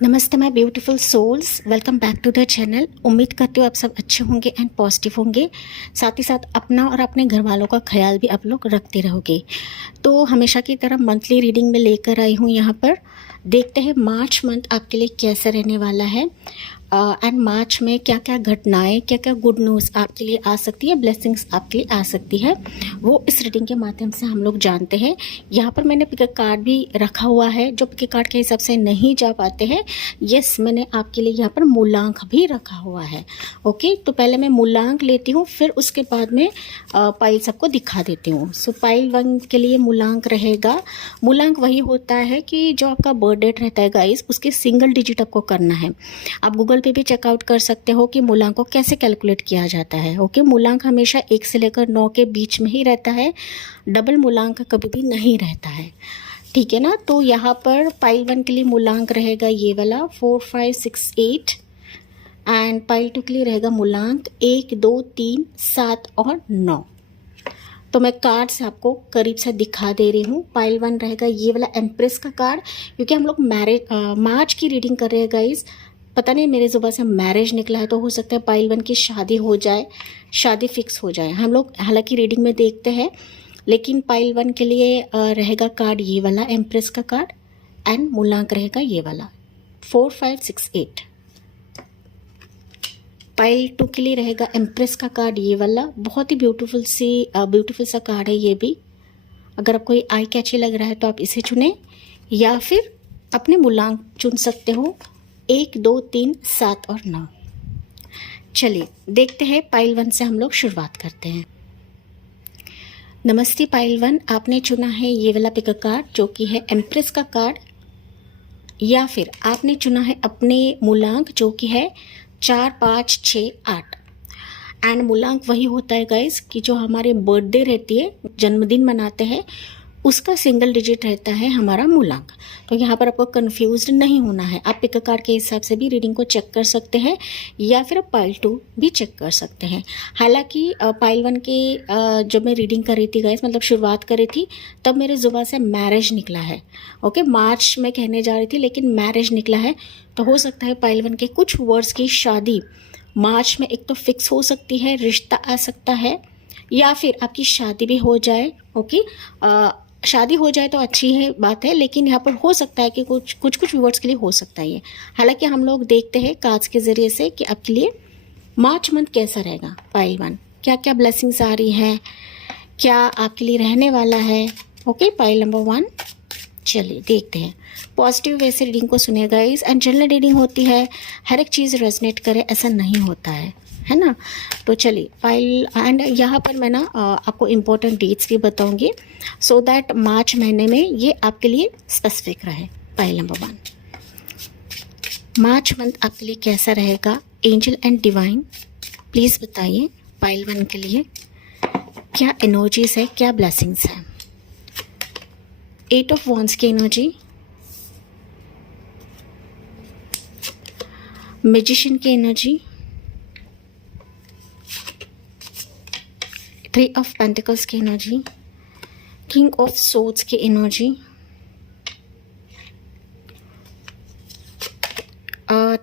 नमस्ते my beautiful souls, welcome back to the channel. उम्मीद करती हूँ आप सब अच्छे होंगे एंड पॉजिटिव होंगे। साथ ही साथ अपना और अपने घर वालों का ख्याल भी आप लोग रखते रहोगे। तो हमेशा की तरह मंथली रीडिंग में लेकर आई हूँ यहाँ पर। देखते हैं मार्च मंथ आपके लिए कैसा रहने वाला है एंड मार्च में क्या क्या घटनाएं, क्या क्या गुड न्यूज़ आपके लिए आ सकती है, ब्लेसिंग्स आपके लिए आ सकती है, वो इस रीडिंग के माध्यम से हम लोग जानते हैं। यहाँ पर मैंने पिक कार्ड भी रखा हुआ है, जो पिक कार्ड के हिसाब से नहीं जा पाते हैं। यस, मैंने आपके लिए यहाँ पर मूलांक भी रखा हुआ है। ओके, तो पहले मैं मूलांक लेती हूँ, फिर उसके बाद में पाइल सबको दिखा देती हूँ। सो पाइल 1 के लिए मूलांक रहेगा। मूलांक वही होता है कि जो आपका बर्थ डेट रहता है गाइस, उसके सिंगल डिजिट आपको करना है। आप गूगल पे भी चेकआउट कर सकते हो कि मूलांक को कैसे कैलकुलेट किया जाता है। ओके, मूलांक हमेशा 1 से लेकर 9 के बीच में ही रहता है, डबल मूलांक कभी भी नहीं रहता है। ठीक है ना। तो यहाँ पर पाइल 1 के लिए मूलांक रहेगा ये वाला 4, 5, 6, 8 एंड पाइल 2 के लिए रहेगा मूलांक 1, 2, 3, 7 और 9। तो मैं कार्ड से आपको करीब से दिखा दे रही हूँ। पाइल 1 रहेगा ये वाला एम्प्रेस का कार्ड, क्योंकि हम लोग मार्च की रीडिंग कर रहे हैं गाइज। पता नहीं मेरे ज़ुबान से मैरिज निकला है, तो हो सकता है पाइल 1 की शादी हो जाए, शादी फिक्स हो जाए। हम लोग हालांकि रीडिंग में देखते हैं, लेकिन पाइल 1 के लिए रहेगा कार्ड ये वाला एम्प्रेस का कार्ड एंड मूलांक रहेगा ये वाला 4, 5, 6, 8। पाइल 2 के लिए रहेगा एम्प्रेस का कार्ड ये वाला, बहुत ही ब्यूटीफुल सा कार्ड है ये भी। अगर आपको ये आई कैची लग रहा है तो आप इसे चुनें, या फिर अपने मूलांक चुन सकते हो 1, 2, 3, 7 और 9। चलिए देखते हैं, पाइल 1 से हम लोग शुरुआत करते हैं। नमस्ते पाइल 1, आपने चुना है ये वाला पिक कार्ड जो कि है एम्प्रेस का कार्ड, या फिर आपने चुना है अपने मूलांक जो कि है 4, 5, 6, 8 एंड मूलांक वही होता है गाइस कि जो हमारे बर्थडे रहती है, जन्मदिन मनाते हैं, उसका सिंगल डिजिट रहता है हमारा मूलांक। तो यहाँ पर आपको कंफ्यूज्ड नहीं होना है। आप पिक कार्ड के हिसाब से भी रीडिंग को चेक कर सकते हैं, या फिर आप पाइल 2 भी चेक कर सकते हैं। हालांकि पाइल 1 के जब मैं रीडिंग कर रही थी गाइस, मतलब शुरुआत कर रही थी, तब मेरे ज़ुबान से मैरिज निकला है। ओके, मार्च में कहने जा रही थी लेकिन मैरिज निकला है। तो हो सकता है पाइल 1 के कुछ वर्ड्स की शादी मार्च में एक तो फिक्स हो सकती है, रिश्ता आ सकता है, या फिर आपकी शादी भी हो जाए। ओके, शादी हो जाए तो अच्छी है बात है, लेकिन यहाँ पर हो सकता है कि कुछ व्यूअर्स के लिए हो सकता है ये। हालांकि हम लोग देखते हैं कार्ड्स के ज़रिए से कि आपके लिए मार्च मंथ कैसा रहेगा। पाइल 1 क्या क्या ब्लेसिंग्स आ रही हैं, क्या आपके लिए रहने वाला है। ओके, पाइल नंबर 1, चलिए देखते हैं। पॉजिटिव वे से रीडिंग को सुनिए गाइस, एंड जनरल रीडिंग होती है, हर एक चीज़ रेजोनेट करे ऐसा नहीं होता है ना। तो चलिए फाइल, एंड यहाँ पर मैं ना आपको इम्पोर्टेंट डेट्स भी बताऊंगी, सो दैट मार्च महीने में ये आपके लिए स्पेसिफिक रहे। फाइल नंबर 1, मार्च मंथ आपके लिए कैसा रहेगा। एंजल एंड डिवाइन प्लीज़ बताइए फाइल 1 के लिए क्या एनर्जीज है, क्या ब्लेसिंग्स है। 8 ऑफ वॉन्ड्स की एनर्जी, मैजिशियन की एनर्जी, 3 ऑफ पेंटिकल्स की एनर्जी, किंग ऑफ सोर्ड्स की एनर्जी,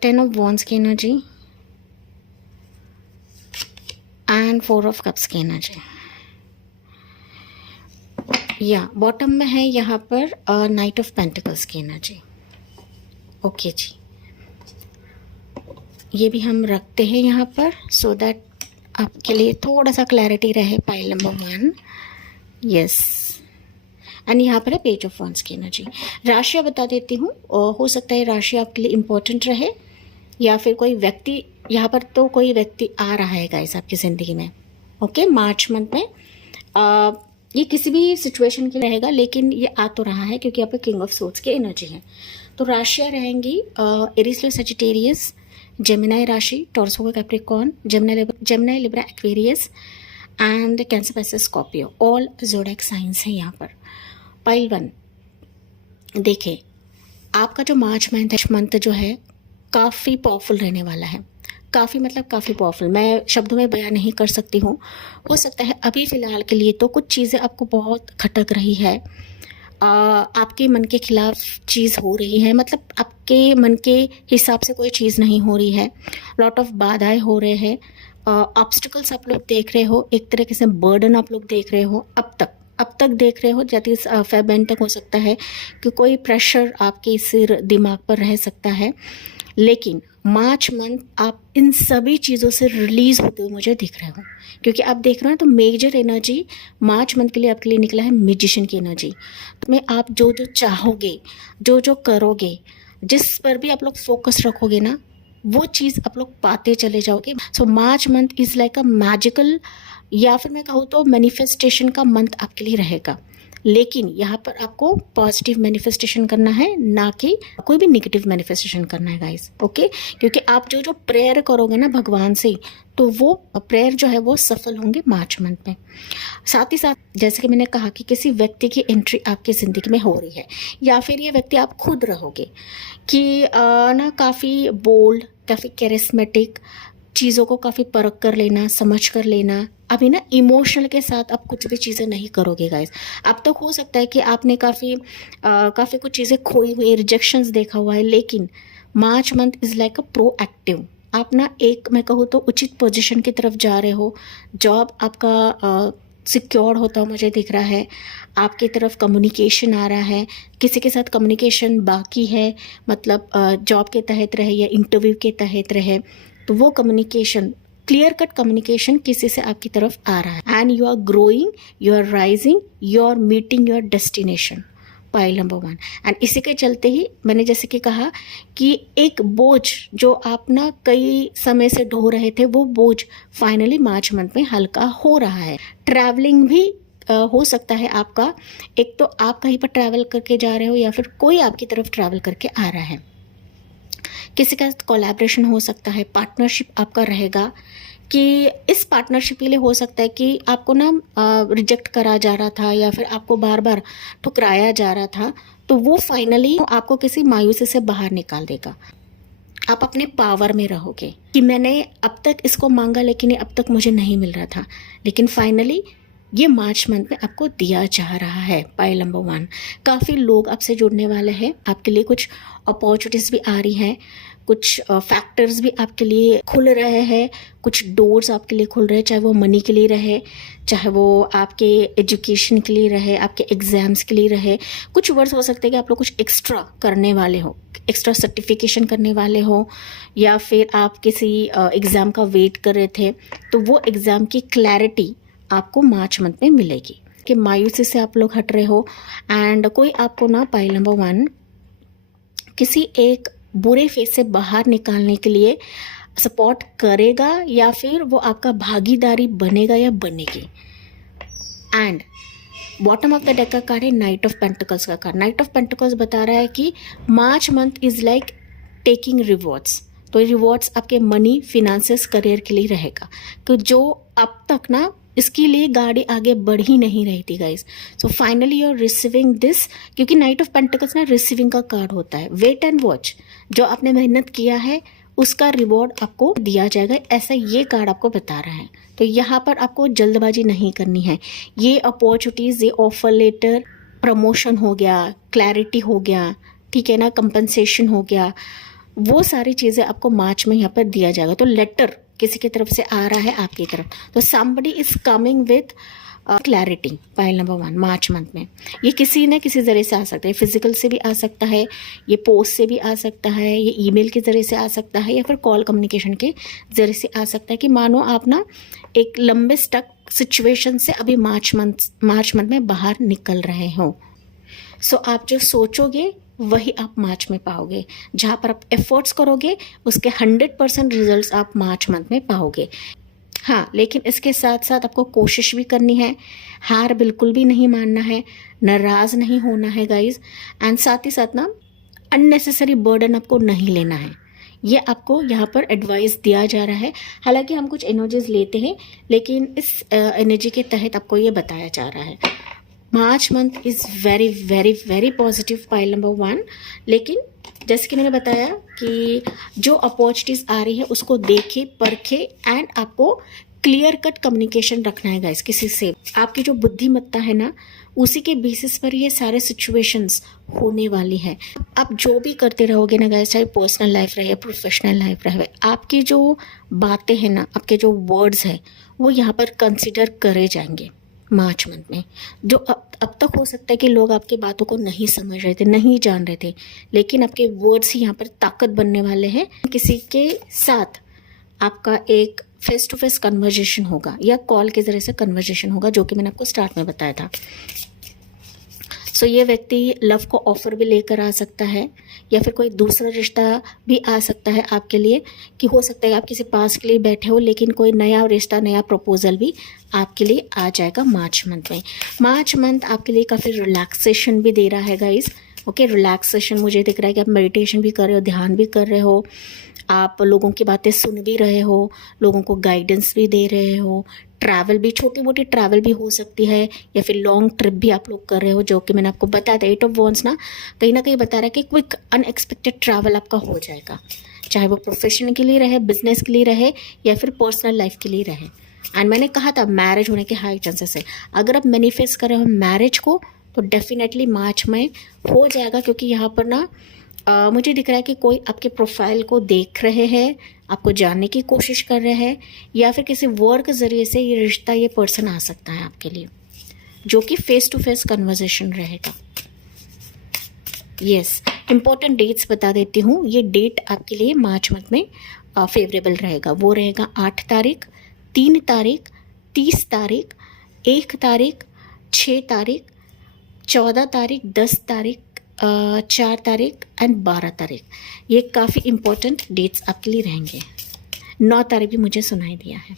10 ऑफ वॉन्ड्स की एनर्जी एंड 4 ऑफ कप्स की एनर्जी। या बॉटम में है यहाँ पर नाइट ऑफ पेंटिकल्स की एनर्जी। ओके जी, ये भी हम रखते हैं यहाँ पर, सो दैट आपके लिए थोड़ा सा क्लैरिटी रहे। पाइल नंबर 1, यस, एंड यहाँ पर है पेज ऑफ वॉन्ड्स की एनर्जी। राशियाँ बता देती हूँ, हो सकता है राशि आपके लिए इम्पोर्टेंट रहे, या फिर कोई व्यक्ति, यहाँ पर तो कोई व्यक्ति आ रहा है गाइस आपकी ज़िंदगी में। ओके, मार्च मंथ में ये किसी भी सिचुएशन के लिए रहेगा, लेकिन ये आ तो रहा है क्योंकि यहाँ पर किंग ऑफ सोर्ड्स की एनर्जी है। तो राशियाँ रहेंगी एरीज, सजिटेरियस, जेमिनाई राशि, टॉरस होगा Capricorn, Gemini Libra Aquarius and cancer Pisces Scorpio, all zodiac science है यहाँ पर। पाइल 1 देखिए, आपका जो मार्च मंथ जो है काफ़ी पावरफुल रहने वाला है। काफ़ी मतलब काफ़ी पावरफुल, मैं शब्दों में बयान नहीं कर सकती हूँ। हो सकता है अभी फ़िलहाल के लिए तो कुछ चीज़ें आपको बहुत खटक रही है, आपके मन के खिलाफ चीज़ हो रही है, मतलब आप आपके मन के हिसाब से कोई चीज़ नहीं हो रही है, लॉट ऑफ बाधाएं हो रहे हैं, ऑब्स्टिकल्स आप लोग देख रहे हो, एक तरीके से बर्डन आप लोग देख रहे हो, अब तक देख रहे हो, दैट इज फेब तक हो सकता है कि कोई प्रेशर आपके सिर दिमाग पर रह सकता है। लेकिन मार्च मंथ आप इन सभी चीज़ों से रिलीज होते हुए मुझे दिख रहे हो, क्योंकि आप देख रहे हो तो मेजर एनर्जी मार्च मंथ के लिए आपके लिए निकला है मैजिशियन की एनर्जी में। आप जो जो चाहोगे, जो जो करोगे, जिस पर भी आप लोग फोकस रखोगे ना, वो चीज़ आप लोग पाते चले जाओगे। So March month is like a magical, या फिर मैं कहूँ तो मैनिफेस्टेशन का मंथ आपके लिए रहेगा। लेकिन यहाँ पर आपको पॉजिटिव मैनिफेस्टेशन करना है, ना कि कोई भी नेगेटिव मैनिफेस्टेशन करना है गाइस, ओके। क्योंकि आप जो जो प्रेयर करोगे ना भगवान से, तो वो प्रेयर जो है वो सफल होंगे मार्च मंथ में। साथ ही साथ जैसे कि मैंने कहा कि किसी व्यक्ति की एंट्री आपकी ज़िंदगी में हो रही है, या फिर ये व्यक्ति आप खुद रहोगे कि ना काफ़ी बोल्ड, काफ़ी कैरिस्मेटिक, चीज़ों को काफ़ी परख कर लेना, समझ कर लेना। अभी ना इमोशनल के साथ आप कुछ भी चीज़ें नहीं करोगे गाइस। अब तक हो सकता है कि आपने काफ़ी कुछ चीज़ें खोई हुई, रिजेक्शंस देखा हुआ है, लेकिन March month is like a proactive. आप ना एक, मैं कहूँ तो उचित पोजीशन की तरफ जा रहे हो, जॉब आपका सिक्योर होता हुआ मुझे दिख रहा है, आपकी तरफ कम्युनिकेशन आ रहा है, किसी के साथ कम्युनिकेशन बाकी है, मतलब जॉब के तहत रहे या इंटरव्यू के तहत रहे, तो वो कम्युनिकेशन, क्लियर कट कम्युनिकेशन किसी से आपकी तरफ आ रहा है। And you are growing, you are rising, you are meeting your destination, pile number 1। And इसी के चलते ही मैंने जैसे कि कहा कि एक बोझ जो आप ना कई समय से ढो रहे थे, वो बोझ फाइनली मार्च मंथ में हल्का हो रहा है। ट्रैवलिंग भी हो सकता है आपका, एक तो आप कहीं पर ट्रैवल करके जा रहे हो, या फिर कोई आपकी तरफ ट्रैवल करके आ रहा है। किसी का कोलैबोरेशन हो सकता है, पार्टनरशिप आपका रहेगा कि इस पार्टनरशिप के लिए हो सकता है कि आपको ना रिजेक्ट करा जा रहा था, या फिर आपको बार बार ठुकराया जा रहा था, तो वो फाइनली आपको किसी मायूसी से बाहर निकाल देगा। आप अपने पावर में रहोगे कि मैंने अब तक इसको मांगा, लेकिन ये अब तक मुझे नहीं मिल रहा था, लेकिन फाइनली ये मार्च मंथ में आपको दिया जा रहा है। पाइल नंबर 1, काफ़ी लोग आपसे जुड़ने वाले हैं, आपके लिए कुछ अपॉर्चुनिटीज़ भी आ रही हैं, कुछ फैक्टर्स भी आपके लिए खुल रहे हैं, कुछ डोर्स आपके लिए खुल रहे हैं, चाहे वो मनी के लिए रहे, चाहे वो आपके एजुकेशन के लिए रहे, आपके एग्ज़ाम्स के लिए रहे। कुछ वर्ड्स हो सकते हैं कि आप लोग कुछ एक्स्ट्रा करने वाले हो, एक्स्ट्रा सर्टिफिकेशन करने वाले हो, या फिर आप किसी एग्ज़ाम का वेट कर रहे थे, तो वो एग्ज़ाम की क्लैरिटी आपको मार्च मंथ में मिलेगी कि मायूसी से आप लोग हट रहे हो। एंड कोई आपको ना, पाइल नंबर 1, किसी एक बुरे फेज से बाहर निकालने के लिए सपोर्ट करेगा, या फिर वो आपका भागीदारी बनेगा या बनेगी। And bottom of the deck का कार्ड है नाइट ऑफ पेंटिकल्स का कार्ड। नाइट ऑफ पेंटिकल्स बता रहा है कि March month is like taking rewards. तो रिवॉर्ड्स आपके मनी, फिनेंसेस, करियर के लिए रहेगा, तो जो अब तक ना इसके लिए गाड़ी आगे बढ़ ही नहीं रही थी guys. So finally you are receiving this, क्योंकि नाइट ऑफ पेंटिकल्स ना रिसीविंग का कार्ड होता है। वेट एंड वॉच, जो आपने मेहनत किया है उसका रिवॉर्ड आपको दिया जाएगा, ऐसा ये कार्ड आपको बता रहा है। तो यहाँ पर आपको जल्दबाजी नहीं करनी है। ये अपॉर्चुनिटीज़, ये ऑफर लेटर, प्रमोशन हो गया, क्लैरिटी हो गया, ठीक है ना, कंपनसेशन हो गया, वो सारी चीज़ें आपको मार्च में यहाँ पर दिया जाएगा। तो लेटर किसी की तरफ से आ रहा है आपकी तरफ, तो somebody is coming with clarity. Pile number 1 March month में ये किसी न किसी ज़रिए से आ सकता है, फिजिकल से भी आ सकता है, ये पोस्ट से भी आ सकता है, ये ईमेल के ज़रिए से आ सकता है, या फिर कॉल कम्युनिकेशन के ज़रिए से आ सकता है कि मानो आप ना एक लंबे स्टक सिचुएशन से अभी मार्च मंथ में बाहर निकल रहे हो। सो आप जो सोचोगे वही आप मार्च में पाओगे, जहाँ पर आप एफर्ट्स करोगे उसके 100% रिजल्ट्स आप मार्च मंथ में पाओगे। हाँ, लेकिन इसके साथ साथ आपको कोशिश भी करनी है, हार बिल्कुल भी नहीं मानना है, नाराज़ नहीं होना है गाइज। एंड साथ ही साथ ना अननेसेसरी बर्डन आपको नहीं लेना है, ये आपको यहाँ पर एडवाइस दिया जा रहा है। हालांकि हम कुछ एनर्जीज लेते हैं, लेकिन इस एनर्जी के तहत आपको ये बताया जा रहा है मार्च month is very very very positive. Pile number 1, लेकिन जैसे कि मैंने बताया कि जो अपॉर्चुनिटीज़ आ रही है उसको देखे, परखे, एंड आपको क्लियर कट कम्युनिकेशन रखना है गाइस किसी से। आपकी जो बुद्धिमत्ता है ना, उसी के बेसिस पर ये सारे सिचुएशंस होने वाली है। आप जो भी करते रहोगे ना गाइस, चाहे पर्सनल लाइफ रहे प्रोफेशनल लाइफ रहे, आपकी जो बातें हैं ना, आपके जो वर्ड्स हैं वो यहाँ पर कंसिडर करे जाएंगे मार्च मंथ में। जो अब तक हो सकता है कि लोग आपकी बातों को नहीं समझ रहे थे, नहीं जान रहे थे, लेकिन आपके वर्ड्स ही यहाँ पर ताकत बनने वाले हैं। किसी के साथ आपका एक फेस टू फेस कन्वर्जेशन होगा या कॉल के ज़रिए से कन्वर्जेशन होगा, जो कि मैंने आपको स्टार्ट में बताया था। सो ये व्यक्ति लव को ऑफर भी लेकर आ सकता है, या फिर कोई दूसरा रिश्ता भी आ सकता है आपके लिए, कि हो सकता है आप किसी पास के लिए बैठे हो, लेकिन कोई नया रिश्ता, नया प्रपोजल भी आपके लिए आ जाएगा मार्च मंथ में। मार्च मंथ आपके लिए काफ़ी रिलैक्सेशन भी दे रहा है गाइस। ओके, रिलैक्सेशन मुझे दिख रहा है कि आप मेडिटेशन भी कर रहे हो, ध्यान भी कर रहे हो, आप लोगों की बातें सुन भी रहे हो, लोगों को गाइडेंस भी दे रहे हो, ट्रैवल भी, छोटी मोटी ट्रैवल भी हो सकती है, या फिर लॉन्ग ट्रिप भी आप लोग कर रहे हो, जो कि मैंने आपको बताया था। 8 ऑफ वॉन्ड्स ना कहीं बता रहा है कि क्विक अनएक्सपेक्टेड ट्रैवल आपका हो जाएगा, चाहे वो प्रोफेशन के लिए रहे, बिजनेस के लिए रहे, या फिर पर्सनल लाइफ के लिए रहे। एंड मैंने कहा था मैरिज होने के हाई चांसेस है। अगर आप मैनिफेस्ट कर रहे हो मैरिज को, तो डेफिनेटली मार्च में हो जाएगा, क्योंकि यहाँ पर ना मुझे दिख रहा है कि कोई आपके प्रोफाइल को देख रहे हैं, आपको जानने की कोशिश कर रहे हैं, या फिर किसी वर्क के ज़रिए से ये रिश्ता, ये पर्सन आ सकता है आपके लिए, जो कि फेस टू फेस कन्वर्सेशन रहेगा। यस, इम्पोर्टेंट डेट्स बता देती हूँ। ये डेट आपके लिए मार्च मंथ में फेवरेबल रहेगा। वो रहेगा 8 तारीख, 3 तारीख, 30 तारीख, 1 तारीख, 6 तारीख, 14 तारीख, 10 तारीख, 4 तारीख एंड 12 तारीख। ये काफ़ी इम्पोर्टेंट डेट्स आपके लिए रहेंगे। 9 तारीख भी मुझे सुनाई दिया है।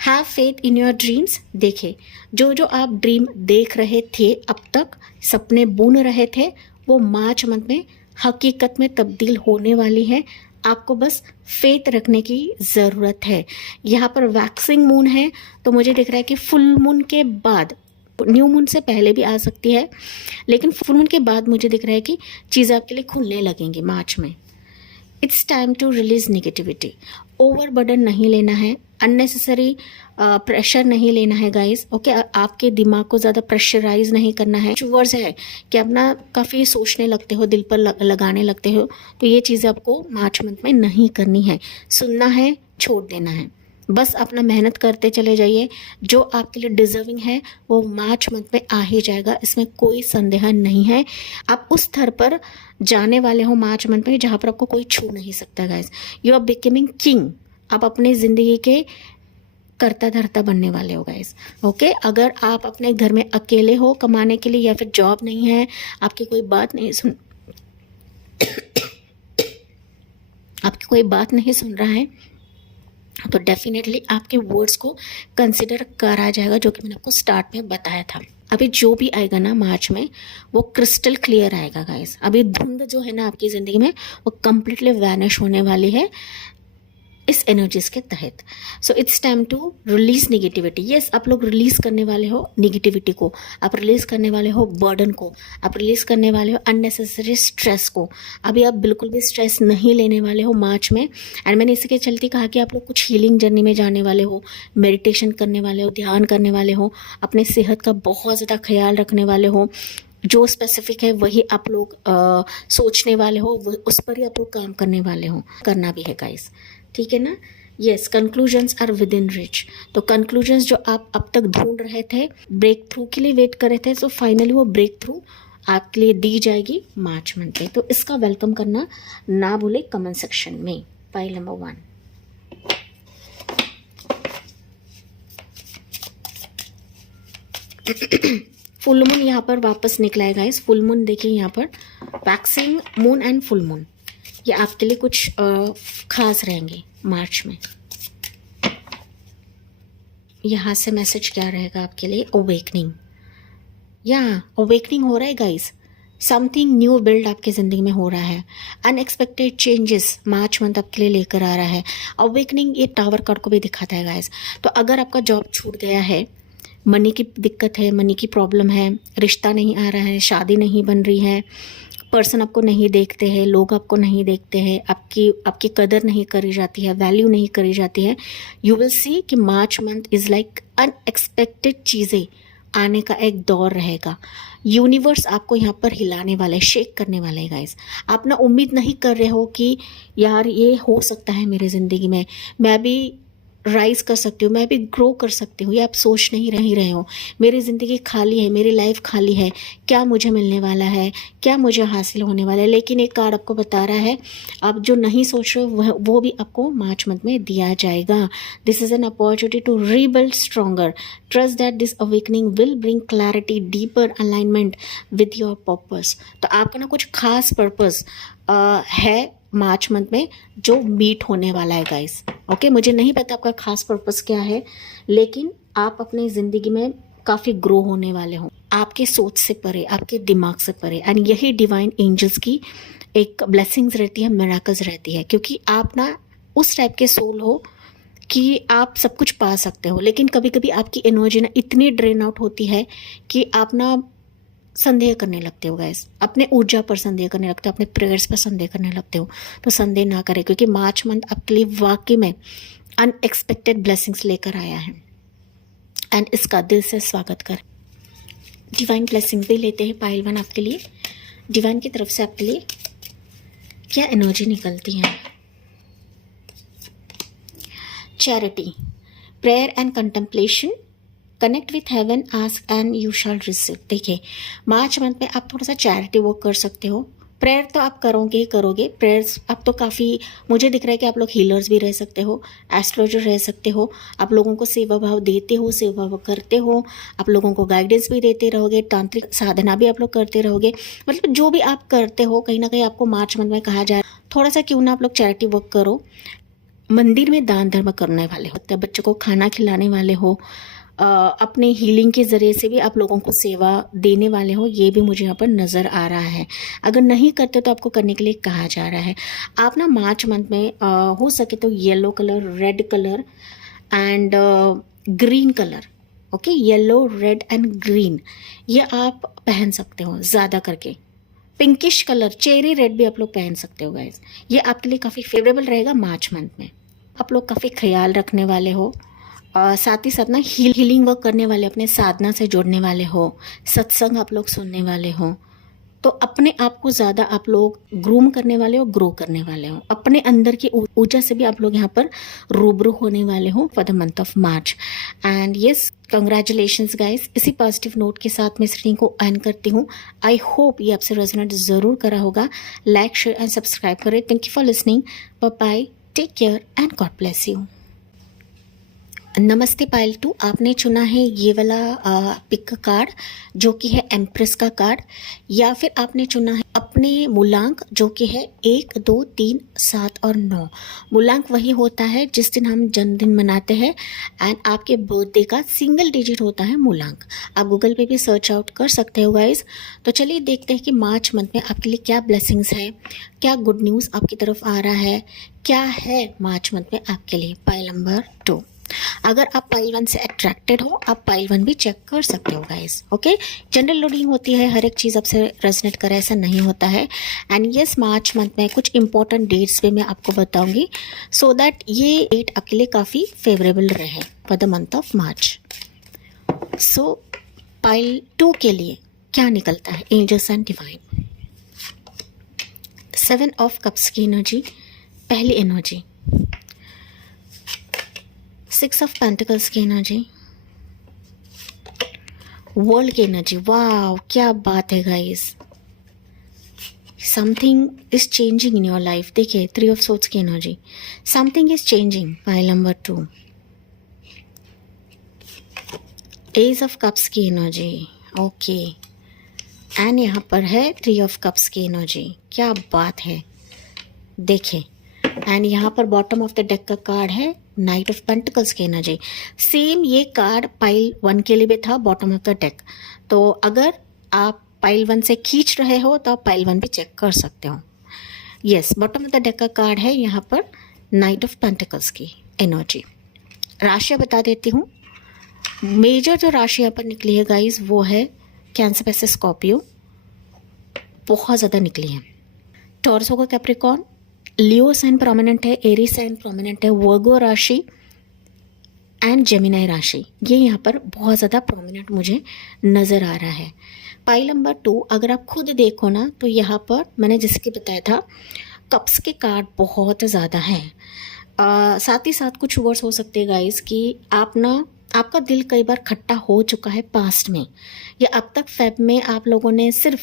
Have faith in your dreams. देखिए, जो आप ड्रीम देख रहे थे, अब तक सपने बुन रहे थे, वो मार्च मंथ में हकीकत में तब्दील होने वाली है। आपको बस फेथ रखने की ज़रूरत है। यहाँ पर वैक्सिंग मून है, तो मुझे दिख रहा है कि फुल मून के बाद, न्यू मून से पहले भी आ सकती है, लेकिन फुल मून के बाद मुझे दिख रहा है कि चीज़ें आपके लिए खुलने लगेंगी मार्च में। It's time to release negativity. Over burden नहीं लेना है, अननेसेसरी प्रेशर नहीं लेना है गाइस। ओके, आपके दिमाग को ज़्यादा प्रेशराइज नहीं करना है। वर्ड्स है कि आप ना काफ़ी सोचने लगते हो, दिल पर लगाने लगते हो, तो ये चीज़ें आपको मार्च मंथ में नहीं करनी है। सुनना है, छोड़ देना है, बस अपना मेहनत करते चले जाइए। जो आपके लिए डिजर्विंग है वो मार्च मंथ में आ ही जाएगा, इसमें कोई संदेह नहीं है। आप उस स्तर पर जाने वाले हो मार्च मंथ में जहाँ पर आपको कोई छू नहीं सकता guys. You are becoming king. आप अपनी ज़िंदगी के करता धरता बनने वाले हो गाइस। ओके, अगर आप अपने घर में अकेले हो कमाने के लिए, या फिर जॉब नहीं है, आपकी कोई बात नहीं सुन आपकी कोई बात नहीं सुन रहा है, तो डेफिनेटली आपके वर्ड्स को कंसिडर करा जाएगा, जो कि मैंने आपको स्टार्ट में बताया था। अभी जो भी आएगा ना मार्च में, वो क्रिस्टल क्लियर आएगा गाइस। अभी धुंध जो है ना आपकी ज़िंदगी में, वो कम्प्लीटली वैनिश होने वाली है इस एनर्जीज के तहत। So it's time to release negativity. Yes, आप लोग रिलीज करने वाले हो निगेटिविटी को, आप रिलीज करने वाले हो बर्डन को, आप रिलीज करने वाले हो अननेसेसरी स्ट्रेस को। अभी आप बिल्कुल भी स्ट्रेस नहीं लेने वाले हो मार्च में। एंड मैंने इसी के चलते कहा कि आप लोग कुछ हीलिंग जर्नी में जाने वाले हो, मेडिटेशन करने वाले हो, ध्यान करने वाले हो, अपने सेहत का बहुत ज़्यादा ख्याल रखने वाले हो। जो स्पेसिफिक है वही आप लोग सोचने वाले हो, उस पर ही आप लोग काम करने वाले हो, करना भी है गाइस, ठीक है ना। Yes, conclusions are within reach. तो कंक्लूजन्स जो आप अब तक ढूंढ रहे थे, ब्रेक थ्रू के लिए वेट कर रहे थे, सो फाइनली वो ब्रेक थ्रू आपके लिए दी जाएगी मार्च मंथ में। तो इसका वेलकम करना ना भूले कमेंट सेक्शन में। फाइल नंबर 1, फुल मून यहाँ पर वापस निकला है गाइस। फुल मून देखिए यहाँ पर, waxing moon and full moon, ये आपके लिए कुछ खास रहेंगे मार्च में। यहाँ से मैसेज क्या रहेगा आपके लिए? अवेकनिंग। अवेकनिंग हो रहा है गाइस, समथिंग न्यू बिल्ड आपकी ज़िंदगी में हो रहा है, अनएक्सपेक्टेड चेंजेस मार्च मंथ आपके लिए लेकर आ रहा है। अवेकनिंग ये टावर कार्ड को भी दिखाता है गाइस। तो अगर आपका जॉब छूट गया है, मनी की दिक्कत है, मनी की प्रॉब्लम है, रिश्ता नहीं आ रहा है, शादी नहीं बन रही है, पर्सन आपको नहीं देखते हैं, लोग आपको नहीं देखते हैं, आपकी कदर नहीं करी जाती है, वैल्यू नहीं करी जाती है, यू विल सी कि मार्च मंथ इज़ लाइक अनएक्सपेक्टेड चीज़ें आने का एक दौर रहेगा। यूनिवर्स आपको यहाँ पर हिलाने वाला है, शेक करने वाला है गाइस। आप ना उम्मीद नहीं कर रहे हो कि यार ये हो सकता है मेरी ज़िंदगी में, मैं भी राइज कर सकती हूँ, मैं भी ग्रो कर सकती हूँ, ये आप सोच नहीं रहे हो। मेरी ज़िंदगी खाली है, मेरी लाइफ खाली है, क्या मुझे मिलने वाला है, क्या मुझे हासिल होने वाला है। लेकिन एक कार्ड आपको बता रहा है आप जो नहीं सोच रहे हो वो भी आपको मार्च मंथ में दिया जाएगा। This is an opportunity to rebuild stronger, trust that this awakening will bring clarity, deeper alignment with your purpose. तो आपका ना कुछ खास पर्पस है मार्च मंथ में जो मीट होने वाला है गाइस। ओके, मुझे नहीं पता आपका खास पर्पस क्या है, लेकिन आप अपनी ज़िंदगी में काफ़ी ग्रो होने वाले हो, आपके सोच से परे, आपके दिमाग से परे। एंड यही डिवाइन एंजल्स की एक ब्लेसिंग्स रहती है, मिरेकल्स रहती है, क्योंकि आप ना उस टाइप के सोल हो कि आप सब कुछ पा सकते हो, लेकिन कभी कभी आपकी एनर्जी ना इतनी ड्रेन आउट होती है कि आप ना संदेह करने लगते हो गाइस, अपने ऊर्जा पर संदेह करने लगते हो, अपने प्रेयर्स पर संदेह करने लगते हो। तो संदेह ना करें, क्योंकि मार्च मंथ आपके लिए वाकई में अनएक्सपेक्टेड ब्लेसिंग्स लेकर आया है। एंड इसका दिल से स्वागत कर। डिवाइन ब्लेसिंग्स भी लेते हैं पाइल वन आपके लिए। डिवाइन की तरफ से आपके लिए क्या एनर्जी निकलती है। Charity, prayer and contemplation, connect with heaven, ask and you shall receive. देखिए, मार्च मंथ में आप थोड़ा सा चैरिटी वर्क कर सकते हो। प्रेयर तो आप करोगे ही करोगे। प्रेयर्स आप तो काफ़ी, मुझे दिख रहा है कि आप लोग हीलर्स भी रह सकते हो, एस्ट्रोलॉजर रह सकते हो, आप लोगों को सेवा भाव देते हो, सेवा भाव करते हो, आप लोगों को गाइडेंस भी देते रहोगे, तांत्रिक साधना भी आप लोग करते रहोगे। मतलब जो भी आप करते हो, कहीं ना कहीं आपको मार्च मंथ में कहा जाए थोड़ा सा क्यों ना आप लोग चैरिटी वर्क करो। मंदिर में दान धर्म करने वाले हो, बच्चों को खाना खिलाने वाले हो, अपने हीलिंग के ज़रिए से भी आप लोगों को सेवा देने वाले हो, ये भी मुझे यहाँ पर नज़र आ रहा है। अगर नहीं करते तो आपको करने के लिए कहा जा रहा है। आप ना मार्च मंथ में हो सके तो yellow colour, red colour and green colour, okay, yellow, red and green, ये आप पहन सकते हो ज़्यादा करके। पिंकिश कलर, चेरी रेड भी आप लोग पहन सकते हो गाइज। ये आपके लिए काफ़ी फेवरेबल रहेगा मार्च मंथ में। आप लोग काफ़ी ख्याल रखने वाले हो, साथ ही साथ ना हीलिंग वर्क करने वाले, अपने साधना से जुड़ने वाले हो, सत्संग आप लोग सुनने वाले हो, तो अपने आप को ज़्यादा आप लोग ग्रूम करने वाले हो, ग्रो करने वाले हो। अपने अंदर की ऊर्जा से भी आप लोग यहाँ पर रूबरू होने वाले हो for the month of March. And yes, congratulations guys. इसी पॉजिटिव नोट के साथ मैं इस रीडिंग को एंड करती हूँ। आई होप ये आपसे रेजोनेट ज़रूर करा होगा। लाइक, शेयर एंड सब्सक्राइब करें। Thank you for listening. Bye bye, take care and God bless you. नमस्ते पायल 2, आपने चुना है ये वाला पिक का कार्ड जो कि है एम्प्रेस का कार्ड, या फिर आपने चुना है अपने मूलांक जो कि है 1, 2, 3, 7 और 9। मूलांक वही होता है जिस दिन हम जन्मदिन मनाते हैं, एंड आपके बर्थडे का सिंगल डिजिट होता है मूलांक। आप गूगल पे भी सर्च आउट कर सकते हो गाइज। तो चलिए देखते हैं कि मार्च मंथ में आपके लिए क्या ब्लेसिंग्स है, क्या गुड न्यूज़ आपकी तरफ आ रहा है, क्या है मार्च मंथ में आपके लिए। पाइल नंबर 2, अगर आप पाइल 1 से अट्रैक्टेड हो, आप पाइल 1 भी चेक कर सकते हो गाइस। ओके, जनरल लोडिंग होती है, हर एक चीज़ आपसे रेजोनेट करे ऐसा नहीं होता है। एंड यस, मार्च मंथ में कुछ इंपॉर्टेंट डेट्स भी मैं आपको बताऊंगी, सो दैट ये डेट आपके लिए काफ़ी फेवरेबल रहे for the month of March. So pile 2 के लिए क्या निकलता है, angels and divine. 7 of cups की एनर्जी, पहली एनर्जी। 6 ऑफ पेंटिकल्स की एनर्जी, वर्ल्ड की एनर्जी। वाह, क्या बात है guys, something is changing in your life. देखिए, 3 ऑफ सोर्ड्स की energy, something is changing. Pile number 2, ace of cups की एनर्जी, ओके, एंड यहाँ पर है 3 ऑफ कप्स की एनर्जी। क्या बात है, देखिए। एंड यहाँ पर बॉटम ऑफ द डेक का कार्ड है नाइट ऑफ पेंटिकल्स की एनर्जी। सेम ये कार्ड पाइल 1 के लिए भी था, बॉटम ऑफ द डेक। तो अगर आप पाइल 1 से खींच रहे हो तो आप पाइल 1 भी चेक कर सकते हो। Yes, bottom of the deck का कार्ड है यहाँ पर नाइट ऑफ पेंटिकल्स की एनर्जी। राशि बता देती हूँ। मेजर जो राशि यहाँ पर निकली है गाइज वो है कैंसर पे स्कॉर्पियो, बहुत ज़्यादा निकली हैं। टॉरस होगा कैप्रिकॉर्न, लियो साइन प्रोमिनेंट है, एरी साइन प्रोमिनेंट है, वर्गो राशि एंड जेमिनाई राशि, ये यहाँ पर बहुत ज़्यादा प्रोमिनेंट मुझे नज़र आ रहा है। पाइल नंबर 2 अगर आप खुद देखो ना तो यहाँ पर मैंने जैसे कि बताया था कप्स के कार्ड बहुत ज़्यादा हैं। साथ ही साथ कुछ वर्ड्स हो सकते हैं गाइस कि आपका दिल कई बार खट्टा हो चुका है पास्ट में, या अब तक फेब में आप लोगों ने सिर्फ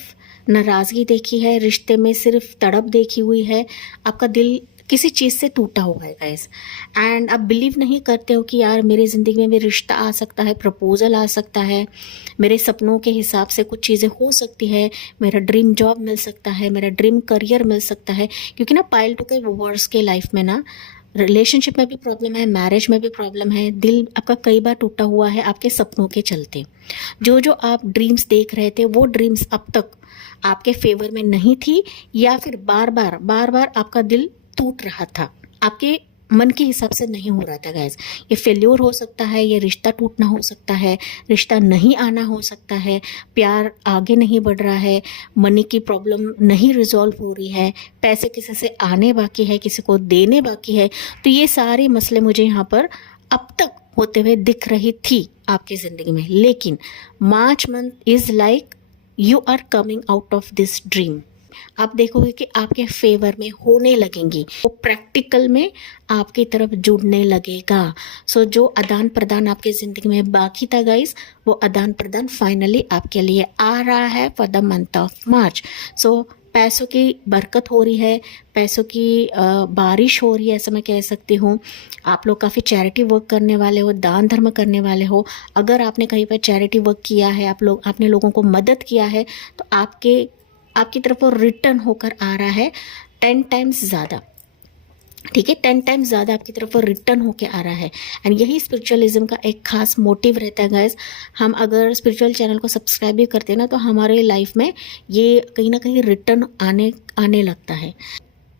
नाराज़गी देखी है, रिश्ते में सिर्फ तड़प देखी हुई है, आपका दिल किसी चीज़ से टूटा हुआ है गाइस, एंड आप बिलीव नहीं करते हो कि यार मेरी ज़िंदगी में भी रिश्ता आ सकता है, प्रपोजल आ सकता है, मेरे सपनों के हिसाब से कुछ चीज़ें हो सकती है, मेरा ड्रीम जॉब मिल सकता है, मेरा ड्रीम करियर मिल सकता है। क्योंकि ना पाइल 2 के वर्ड्स के लाइफ में ना रिलेशनशिप में भी प्रॉब्लम है, मैरिज में भी प्रॉब्लम है, दिल आपका कई बार टूटा हुआ है आपके सपनों के चलते। जो आप ड्रीम्स देख रहे थे वो ड्रीम्स अब तक आपके फेवर में नहीं थी, या फिर बार बार आपका दिल टूट रहा था, आपके मन के हिसाब से नहीं हो रहा था गाइस। ये फेल्योर हो सकता है, ये रिश्ता टूटना हो सकता है, रिश्ता नहीं आना हो सकता है, प्यार आगे नहीं बढ़ रहा है, मनी की प्रॉब्लम नहीं रिजॉल्व हो रही है, पैसे किसी से आने बाकी है, किसी को देने बाकी है। तो ये सारे मसले मुझे यहाँ पर अब तक होते हुए दिख रही थी आपकी ज़िंदगी में। लेकिन March month is like you are coming out of this dream. आप देखोगे कि आपके फेवर में होने लगेंगी, वो प्रैक्टिकल में आपकी तरफ जुड़ने लगेगा। सो जो आदान प्रदान आपकी ज़िंदगी में बाकी था गाइस, वो आदान प्रदान फाइनली आपके लिए आ रहा है for the month of March. So पैसों की बरकत हो रही है, पैसों की बारिश हो रही है, ऐसा मैं कह सकती हूँ। आप लोग काफ़ी चैरिटी वर्क करने वाले हो, दान धर्म करने वाले हो। अगर आपने कहीं पर चैरिटी वर्क किया है, आपने लोगों को मदद किया है, तो आपकी तरफ वो रिटर्न होकर आ रहा है 10 टाइम्स ज़्यादा। ठीक है, 10 टाइम्स ज़्यादा आपकी तरफ वो रिटर्न होके आ रहा है। एंड यही स्पिरिचुअलिज्म का एक खास मोटिव रहता है गाइस। हम अगर स्पिरिचुअल चैनल को सब्सक्राइब भी करते हैं ना, तो हमारे लाइफ में ये कहीं ना कहीं रिटर्न आने लगता है।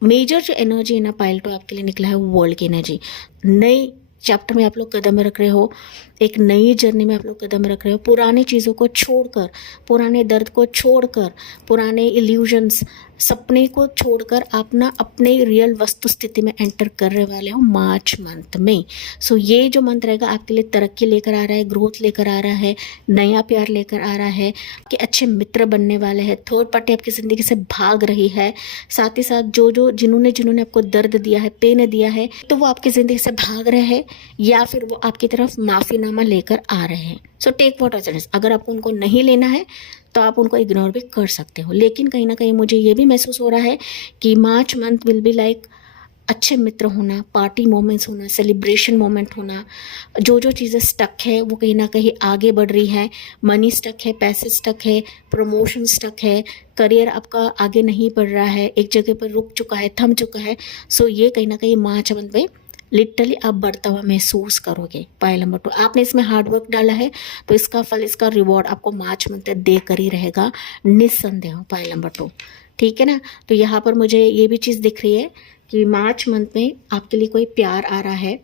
मेजर जो एनर्जी है ना पाइल 2 आपके लिए निकला है वर्ल्ड की एनर्जी। नई चैप्टर में आप लोग कदम रख रहे हो, एक नई जर्नी में आप लोग कदम रख रहे हो। पुरानी चीज़ों को छोड़कर, पुराने दर्द को छोड़कर, पुराने इल्यूजन्स, सपने को छोड़कर आप ना अपने रियल वस्तु स्थिति में एंटर करने वाले हो मार्च मंथ में। सो ये जो मंथ रहेगा आपके लिए तरक्की लेकर आ रहा है, ग्रोथ लेकर आ रहा है, नया प्यार लेकर आ रहा है, कि अच्छे मित्र बनने वाले हैं, थर्ड पार्टी आपकी ज़िंदगी से भाग रही है। साथ ही साथ जिन्होंने आपको दर्द दिया है, पेन दिया है, तो वो आपकी ज़िंदगी से भाग रहे हैं, या फिर वो आपकी तरफ माफ़ीनामा लेकर आ रहे हैं। So take what resonates. अगर आपको उनको नहीं लेना है तो आप उनको इग्नोर भी कर सकते हो। लेकिन कहीं ना कहीं मुझे ये भी महसूस हो रहा है कि March month will be like अच्छे मित्र होना, पार्टी मोमेंट्स होना, सेलिब्रेशन मोमेंट होना। जो चीज़ें स्टक है वो कहीं ना कहीं आगे बढ़ रही है। मनी स्टक है, पैसे स्टक है, प्रमोशन स्टक है, करियर आपका आगे नहीं बढ़ रहा है, एक जगह पर रुक चुका है, थम चुका है। सो ये कहीं ना कहीं मार्च मंथ में लिटरली आप बढ़ता हुआ महसूस करोगे। पाइल नंबर 2, आपने इसमें हार्डवर्क डाला है तो इसका फल, इसका रिवॉर्ड आपको मार्च मंथ तक देकर ही रहेगा निस्संदेह। पाइल नंबर 2, ठीक है ना। तो यहाँ पर मुझे ये भी चीज़ दिख रही है कि मार्च मंथ में आपके लिए कोई प्यार आ रहा है।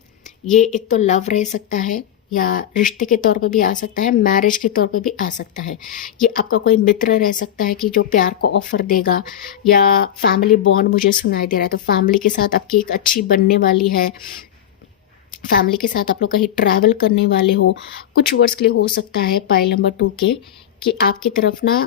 ये एक तो लव रह सकता है, या रिश्ते के तौर पर भी आ सकता है, मैरिज के तौर पर भी आ सकता है। ये आपका कोई मित्र रह सकता है कि जो प्यार को ऑफर देगा, या फैमिली बॉन्ड मुझे सुनाई दे रहा है, तो फैमिली के साथ आपकी एक अच्छी बनने वाली है। फैमिली के साथ आप लोग कहीं ट्रैवल करने वाले हो। कुछ वर्ड्स के लिए हो सकता है पाइल नंबर 2 के कि आपकी तरफ ना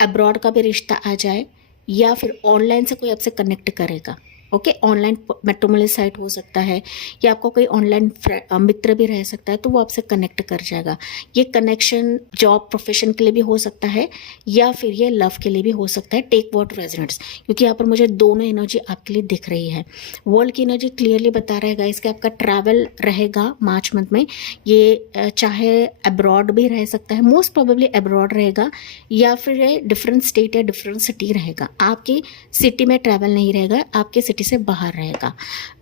अब्रॉड का भी रिश्ता आ जाए, या फिर ऑनलाइन से कोई आपसे कनेक्ट करेगा। ओके, ऑनलाइन मैट्रिमोनियल साइट हो सकता है, या आपको कोई ऑनलाइन मित्र भी रह सकता है, तो वो आपसे कनेक्ट कर जाएगा। ये कनेक्शन जॉब प्रोफेशन के लिए भी हो सकता है, या फिर ये लव के लिए भी हो सकता है। टेक व्हाट रेजोनेट्स, क्योंकि यहाँ पर मुझे दोनों एनर्जी आपके लिए दिख रही है। वर्ल्ड की एनर्जी क्लियरली बता रहा है गाइस कि आपका ट्रैवल रहेगा मार्च मंथ में। ये चाहे अब्रॉड भी रह सकता है, मोस्ट प्रोबेबली अब्रॉड रहेगा, या फिर डिफरेंट स्टेट या डिफरेंट सिटी रहेगा। आपकी सिटी में ट्रैवल नहीं रहेगा, आपके सिटी से बाहर रहेगा।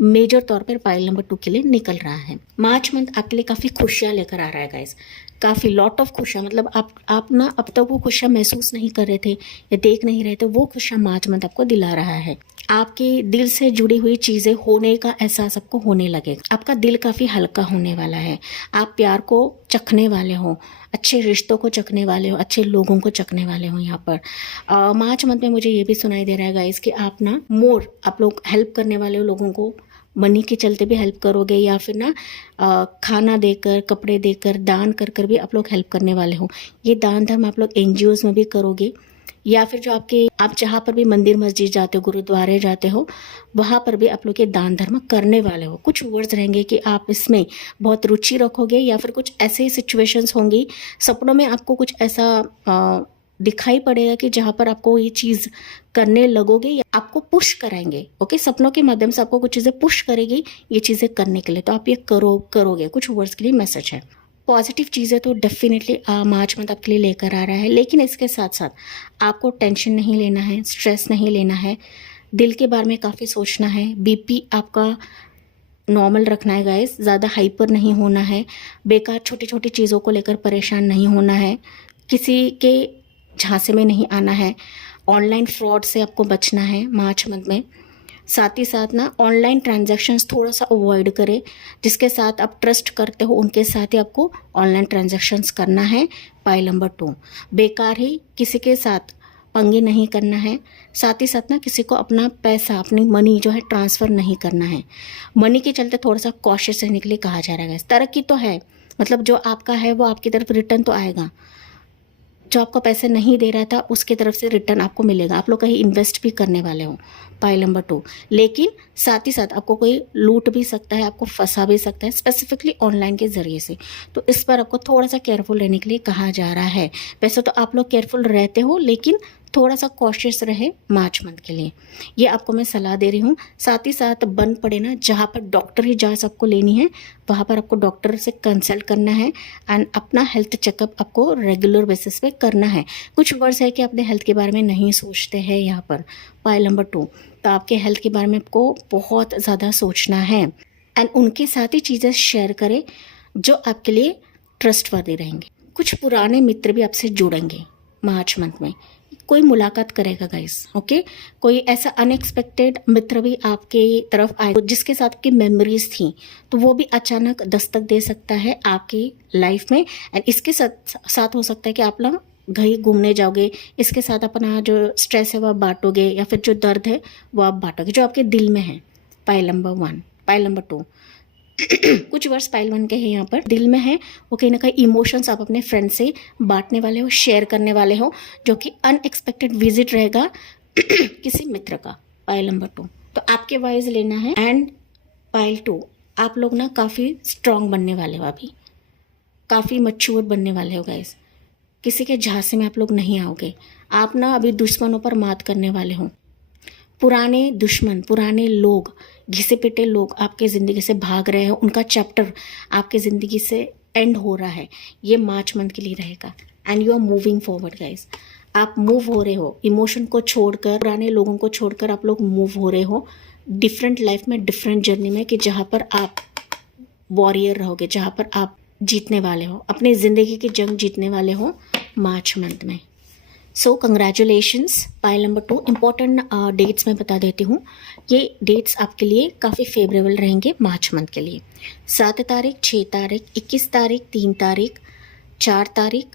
मेजर तौर पर पाइल नंबर 2 के लिए निकल रहा है। मार्च मंथ आपके लिए काफ़ी खुशियाँ लेकर आ रहा है गाइस। काफ़ी लॉट ऑफ खुशियाँ, मतलब आप ना अब तक वो खुशियाँ महसूस नहीं कर रहे थे या देख नहीं रहे थे, वो खुशियाँ मार्च मंथ आपको दिला रहा है। आपके दिल से जुड़ी हुई चीज़ें होने का एहसास आपको होने लगेगा। आपका दिल काफ़ी हल्का होने वाला है। आप प्यार को चखने वाले हो, अच्छे रिश्तों को चखने वाले हो, अच्छे लोगों को चखने वाले हो। यहाँ पर मार्च मंथ में मुझे ये भी सुनाई दे रहा है गाइस कि आप ना आप लोग हेल्प करने वाले हो लोगों को, मनी के चलते भी हेल्प करोगे, या फिर ना खाना देकर, कपड़े देकर, दान कर कर भी आप लोग हेल्प करने वाले हो। ये दान धर्म आप लोग एनजीओज में भी करोगे, या फिर जो आप जहाँ पर भी मंदिर मस्जिद जाते हो, गुरुद्वारे जाते हो, वहाँ पर भी आप लोग ये दान धर्म करने वाले हो। कुछ वर्ड्स रहेंगे कि आप इसमें बहुत रुचि रखोगे, या फिर कुछ ऐसे सिचुएशंस होंगी, सपनों में आपको कुछ ऐसा दिखाई पड़ेगा कि जहाँ पर आपको ये चीज़ करने लगोगे या आपको पुश कराएंगे। ओके, सपनों के माध्यम से आपको कुछ चीज़ें पुश करेगी ये चीज़ें करने के लिए, तो आप ये करोगे। कुछ वर्ड्स के लिए मैसेज है। पॉजिटिव चीज़ें तो डेफिनेटली मार्च मंथ आपके लिए लेकर आ रहा है, लेकिन इसके साथ साथ आपको टेंशन नहीं लेना है, स्ट्रेस नहीं लेना है, दिल के बारे में काफ़ी सोचना है, बीपी आपका नॉर्मल रखना है गाइस, ज़्यादा हाइपर नहीं होना है, बेकार छोटी छोटी चीज़ों को लेकर परेशान नहीं होना है, किसी के झांसे में नहीं आना है, ऑनलाइन फ्रॉड से आपको बचना है मार्च मंथ में। साथ ही साथ ना ऑनलाइन ट्रांजैक्शंस थोड़ा सा अवॉइड करें, जिसके साथ आप ट्रस्ट करते हो उनके साथ ही आपको ऑनलाइन ट्रांजैक्शंस करना है। पाइल नंबर 2, बेकार ही किसी के साथ पंगे नहीं करना है। साथ ही साथ ना किसी को अपना पैसा, अपनी मनी जो है ट्रांसफ़र नहीं करना है। मनी के चलते थोड़ा सा कॉशियस रहने के लिए कहा जा रहा है। तरक्की तो है, मतलब जो आपका है वो आपकी तरफ रिटर्न तो आएगा, जो आपको पैसे नहीं दे रहा था उसकी तरफ से रिटर्न आपको मिलेगा। आप लोग कहीं इन्वेस्ट भी करने वाले हो, पाइल नंबर 2। लेकिन साथ ही साथ आपको कोई लूट भी सकता है, आपको फंसा भी सकता है, स्पेसिफिकली ऑनलाइन के ज़रिए से। तो इस पर आपको थोड़ा सा केयरफुल रहने के लिए कहा जा रहा है। वैसे तो आप लोग केयरफुल रहते हो, लेकिन थोड़ा सा कॉशियस रहे मार्च मंथ के लिए, ये आपको मैं सलाह दे रही हूँ। साथ ही साथ बन पड़े ना, जहाँ पर डॉक्टर ही जांच आपको लेनी है वहाँ पर आपको डॉक्टर से कंसल्ट करना है, एंड अपना हेल्थ चेकअप आपको रेगुलर बेसिस पे करना है। कुछ वर्ड्स है कि अपने हेल्थ के बारे में नहीं सोचते हैं यहाँ पर, पाइल नंबर 2, तो आपके हेल्थ के बारे में आपको बहुत ज़्यादा सोचना है, एंड उनके साथ ही चीज़ें शेयर करें जो आपके लिए ट्रस्टवर्दी रहेंगे। कुछ पुराने मित्र भी आपसे जुड़ेंगे मार्च मंथ में, कोई मुलाकात करेगा गाइस। ओके, कोई ऐसा अनएक्सपेक्टेड मित्र भी आपके तरफ आएगा जिसके साथ की मेमोरीज थी, तो वो भी अचानक दस्तक दे सकता है आपकी लाइफ में। एंड इसके साथ हो सकता है कि आप लोग कहीं घूमने जाओगे, इसके साथ अपना जो स्ट्रेस है वो आप बांटोगे, या फिर जो दर्द है वो आप बांटोगे जो आपके दिल में है। पाइल नंबर 1, पाइल नंबर 2 कुछ वर्ड्स पाइल 1 के हैं यहाँ पर, दिल में है वो कहीं ना कहीं इमोशंस आप अपने फ्रेंड से बांटने वाले हो, शेयर करने वाले हो, जो कि अनएक्सपेक्टेड विजिट रहेगा किसी मित्र का। पाइल नंबर 2 तो आपके वाइज लेना है। एंड पाइल 2, आप लोग ना काफ़ी स्ट्रांग बनने वाले हो, अभी काफ़ी मच्योर बनने वाले हो गाइस। किसी के झांसे में आप लोग नहीं आओगे। आप ना अभी दुश्मनों पर मात करने वाले हो। पुराने दुश्मन, पुराने लोग, घिसे पिटे लोग आपके ज़िंदगी से भाग रहे हैं, उनका चैप्टर आपके ज़िंदगी से एंड हो रहा है। ये मार्च मंथ के लिए रहेगा, and you are moving forward guys. आप मूव हो रहे हो, इमोशन को छोड़कर, पुराने लोगों को छोड़कर आप लोग मूव हो रहे हो डिफरेंट लाइफ में, डिफरेंट जर्नी में, कि जहाँ पर आप वॉरियर रहोगे, जहाँ पर आप जीतने वाले हो, अपनी ज़िंदगी की जंग जीतने वाले हो मार्च मंथ में। So congratulations. Pile number 2 important dates मैं बता देती हूँ। ये डेट्स आपके लिए काफ़ी फेवरेबल रहेंगे मार्च मंथ के लिए। 7 तारीख, 6 तारीख, 21 तारीख, 3 तारीख, 4 तारीख,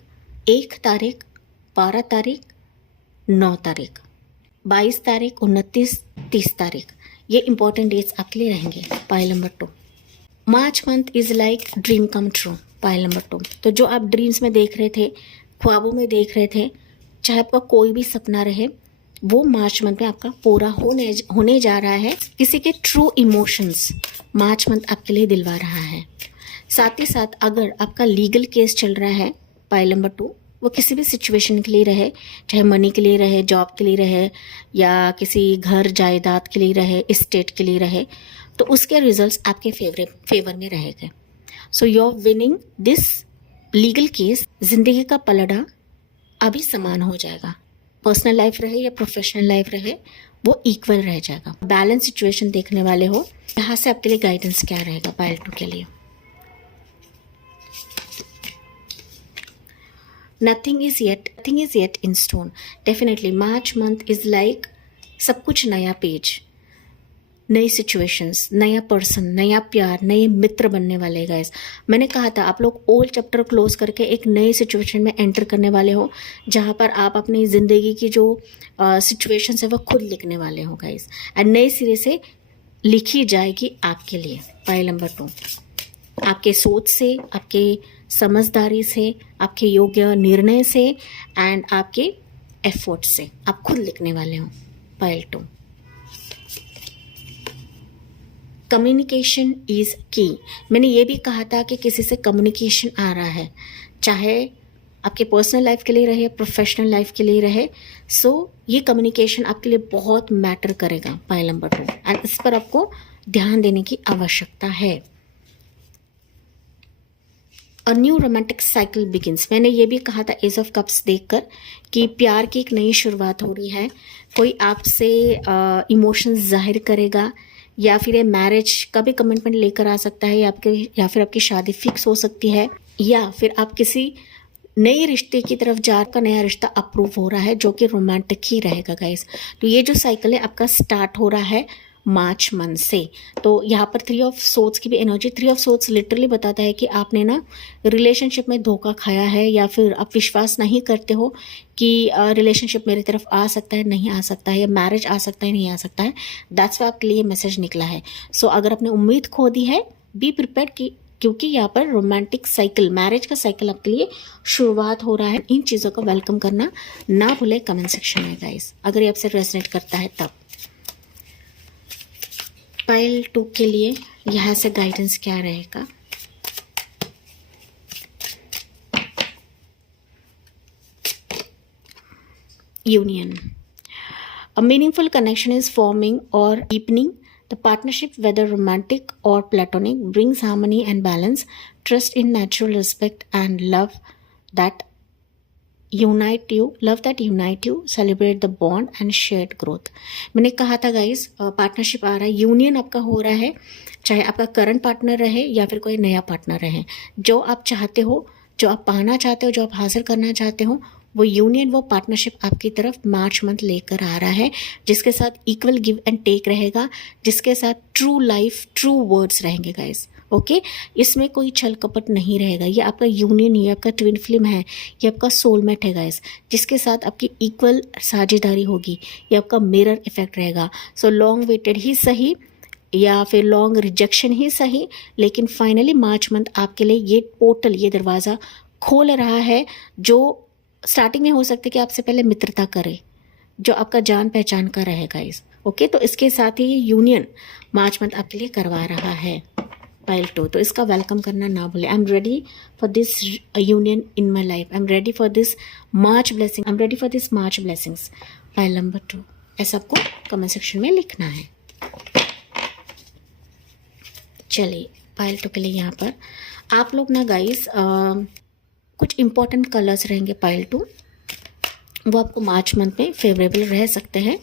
1 तारीख, 12 तारीख, 9 तारीख, 22 तारीख, 29, 30 तारीख, ये इम्पॉर्टेंट डेट्स आपके लिए रहेंगे। Pile number 2, March month is like dream come true. Pile number 2, तो जो आप ड्रीम्स में देख रहे थे, ख्वाबों में देख रहे थे, चाहे आपका कोई भी सपना रहे, वो मार्च मंथ में आपका पूरा होने जा रहा है। किसी के ट्रू इमोशंस मार्च मंथ आपके लिए दिलवा रहा है। साथ ही साथ अगर आपका लीगल केस चल रहा है, पाइल नंबर 2, वो किसी भी सिचुएशन के लिए रहे, चाहे मनी के लिए रहे, जॉब के लिए रहे, या किसी घर जायदाद के लिए रहे, स्टेट के लिए रहे, तो उसके रिजल्ट्स आपके फेवर में रहेंगे। So you are winning this legal case. जिंदगी का पलड़ा अभी समान हो जाएगा। पर्सनल लाइफ रहे या प्रोफेशनल लाइफ रहे, वो इक्वल रह जाएगा। बैलेंस सिचुएशन देखने वाले हो। यहाँ से आपके लिए गाइडेंस क्या रहेगा पाइल 2 के लिए? Nothing is yet in stone. Definitely March month is like सब कुछ नया पेज, नई सिचुएशंस, नया पर्सन, नया प्यार, नए मित्र बनने वाले हैं गाइस. मैंने कहा था आप लोग ओल्ड चैप्टर क्लोज करके एक नए सिचुएशन में एंटर करने वाले हो, जहाँ पर आप अपनी ज़िंदगी की जो सिचुएशंस है वो खुद लिखने वाले हो गाइस, एंड नए सिरे से लिखी जाएगी आपके लिए. पाइल नंबर 2, आपके सोच से, आपके समझदारी से, आपके योग्य निर्णय से एंड आपके एफर्ट से आप खुद लिखने वाले हो. पाइल 2, कम्युनिकेशन इज़ की. मैंने ये भी कहा था कि किसी से कम्युनिकेशन आ रहा है, चाहे आपके पर्सनल लाइफ के लिए रहे, प्रोफेशनल लाइफ के लिए रहे. सो ये कम्युनिकेशन आपके लिए बहुत मैटर करेगा. पाइल नंबर 2, एंड इस पर आपको ध्यान देने की आवश्यकता है. A new romantic cycle begins. मैंने ये भी कहा था एज ऑफ कप्स देखकर कि प्यार की एक नई शुरुआत हो रही है. कोई आपसे इमोशंस जाहिर करेगा, या फिर ये मैरिज का भी कमिटमेंट लेकर आ सकता है, या फिर आपकी शादी फिक्स हो सकती है, या फिर आप किसी नए रिश्ते की तरफ का नया रिश्ता अप्रूव हो रहा है जो कि रोमांटिक ही रहेगा गाइस. तो ये जो साइकिल है आपका स्टार्ट हो रहा है मार्च मंथ से. तो यहाँ पर 3 ऑफ सोर्ड्स की भी एनर्जी. 3 ऑफ सोर्ड्स लिटरली बताता है कि आपने ना रिलेशनशिप में धोखा खाया है, या फिर आप विश्वास नहीं करते हो कि रिलेशनशिप मेरी तरफ आ सकता है, नहीं आ सकता है, या मैरिज आ सकता है, नहीं आ सकता है. दैट्स वाई आपके लिए मैसेज निकला है. सो अगर आपने उम्मीद खो दी है, बी प्रिपेयर्ड की, क्योंकि यहाँ पर रोमांटिक साइकिल, मैरिज का साइकिल आपके लिए शुरुआत हो रहा है. इन चीज़ों का वेलकम करना ना भूले कमेंट सेक्शन में गाइस, अगर ये आपसे रेजोनेट करता है तब. पाइल 2 के लिए यहाँ से गाइडेंस क्या रहेगा. Union. A meaningful connection is forming or deepening. The partnership, whether romantic or platonic, brings harmony and balance, trust in natural respect and love that unite you, celebrate the bond and shared growth. मैंने कहा था guys partnership आ रहा है, union आपका हो रहा है, चाहे आपका करंट पार्टनर रहे या फिर कोई नया पार्टनर रहे. जो आप चाहते हो, जो आप पाना चाहते हो, जो आप हासिल करना चाहते हो, वो यूनियन, वो पार्टनरशिप आपकी तरफ मार्च मंथ लेकर आ रहा है, जिसके साथ इक्वल गिव एंड टेक रहेगा, जिसके साथ ट्रू लाइफ, ट्रू वर्ड्स रहेंगे गाइस. ओके, इसमें कोई छल कपट नहीं रहेगा. ये आपका यूनियन, ये आपका ट्विन फ्लेम है, ये आपका सोलमेट है गाइस, जिसके साथ आपकी इक्वल साझेदारी होगी. ये आपका मिरर इफेक्ट रहेगा. सो लॉन्ग वेटेड ही सही, या फिर लॉन्ग रिजेक्शन ही सही, लेकिन फाइनली मार्च मंथ आपके लिए ये पोर्टल, ये दरवाज़ा खोल रहा है, जो स्टार्टिंग में हो सकता है कि आपसे पहले मित्रता करे, जो आपका जान पहचान का रहेगा इस. ओके, तो इसके साथ ही ये यूनियन मार्च मंथ आपके लिए करवा रहा है. पाइल 2, तो इसका वेलकम करना ना भूले. I am ready for this union in my life. I am ready for this March blessing. I am ready for this March blessings. Pile number 2, ऐसा आपको कमेंट सेक्शन में लिखना है. चलिए, पाइल 2 के लिए यहाँ पर आप लोग ना गाइस कुछ इंपॉर्टेंट कलर्स रहेंगे. पाइल 2 वो आपको मार्च मंथ में फेवरेबल रह सकते हैं.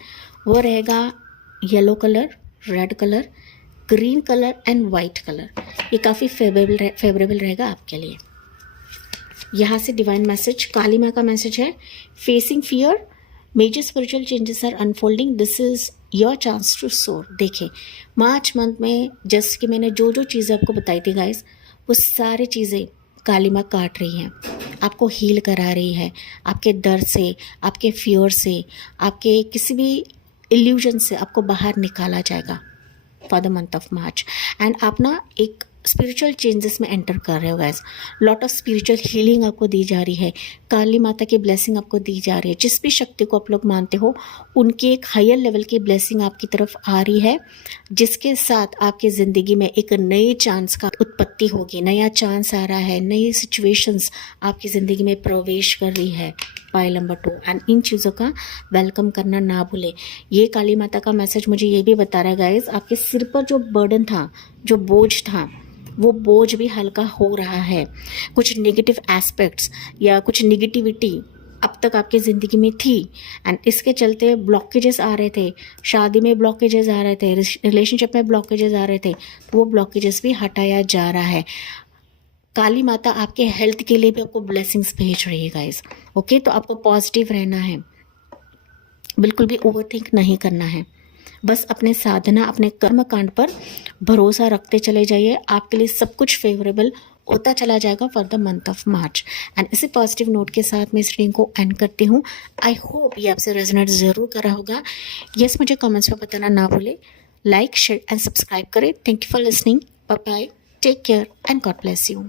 वो रहेगा yellow colour, red colour, green colour and white colour. ये काफ़ी फेवरेबल रहेगा आपके लिए. यहाँ से डिवाइन मैसेज, काली माँ का मैसेज है. Facing fear, major spiritual changes are unfolding, this is your chance to soar. देखें, मार्च मंथ में जैसे कि मैंने जो जो चीज़ें आपको बताई थी गाइस, वो सारी चीज़ें काली माँ काट रही हैं, आपको हील करा रही है. आपके दर्द से, आपके फियर से, आपके किसी भी इल्यूजन से आपको बाहर निकाला जाएगा for the month of March. And आप ना एक स्पिरिचुअल चेंजेस में एंटर कर रहे हो guys. Lot of spiritual healing आपको दी जा रही है. काली माता की ब्लेसिंग आपको दी जा रही है. जिस भी शक्ति को आप लोग मानते हो, उनकी एक हायर लेवल की ब्लेसिंग आपकी तरफ आ रही है, जिसके साथ आपकी ज़िंदगी में एक नए चांस का उत्पत्ति होगी. नया चांस आ रहा है, नई सिचुएशंस आपकी ज़िंदगी में प्रवेश कर रही है. पाइल नंबर 2, एंड इन चीज़ों का वेलकम करना ना भूले. ये काली माता का मैसेज मुझे ये भी बता रहा है गाइस, आपके सिर पर जो बर्डन था, जो बोझ था, वो बोझ भी हल्का हो रहा है. कुछ नेगेटिव एस्पेक्ट्स या कुछ निगेटिविटी अब तक आपकी ज़िंदगी में थी, एंड इसके चलते ब्लॉकेजेस आ रहे थे, शादी में ब्लॉकेजेस आ रहे थे, रिलेशनशिप में ब्लॉकेजेस आ रहे थे, तो वो ब्लॉकेजेस भी हटाया जा रहा है. काली माता आपके हेल्थ के लिए भी आपको ब्लेसिंग्स भेज रही है गाइस। ओके, तो आपको पॉजिटिव रहना है, बिल्कुल भी ओवरथिंक नहीं करना है। बस अपने साधना, अपने कर्म कांड पर भरोसा रखते चले जाइए। आपके लिए सब कुछ फेवरेबल होता चला जाएगा for the month of March. And इसी पॉजिटिव नोट के साथ मैं इस रीडिंग को एंड करती हूँ। आई होप ये आपसे रेजोनेट ज़रूर कर रहा होगा। यस, मुझे कमेंट्स में बताना ना भूले। लाइक, शेयर एंड सब्सक्राइब करें। Thank you for listening. Bye bye, take care and God bless you.